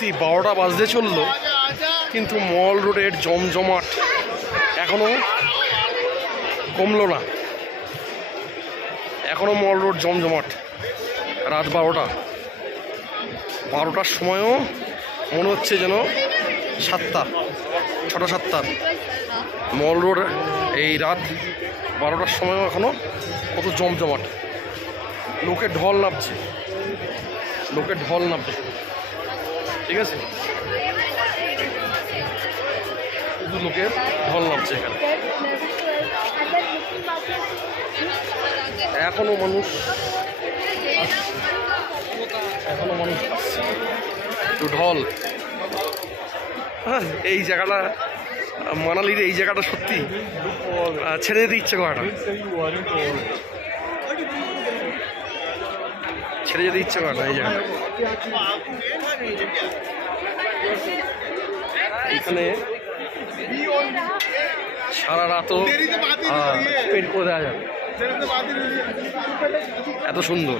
সত্যি 12টা বাজতে চললো, কিন্তু মল রোডের জমজমাট এখনো কমলো না। এখনো মল রোড জমজমাট। রাত 12টার সময়ও মনে হচ্ছে যেন 7টা, 6টা 7টার। মল রোড এই রাত 12টার সময়ও এখনো কত জমজমাট। লোকের ঢল নামছে, লোকের ঢল নামছে, ঠিক আছে, শুধু লোকের ঢল নামছে এখানে। এখনো মানুষ আসছে, একটু ঢল। হ্যাঁ, এই জায়গাটা মানালির এই জায়গাটা সত্যি ছেড়ে যেতে ইচ্ছে করে না, ছেড়ে যেতে ইচ্ছে করে না এই জায়গাটা। এখানে সারা রাতও স্পেন্ড করে দেওয়া যাবে, এত সুন্দর।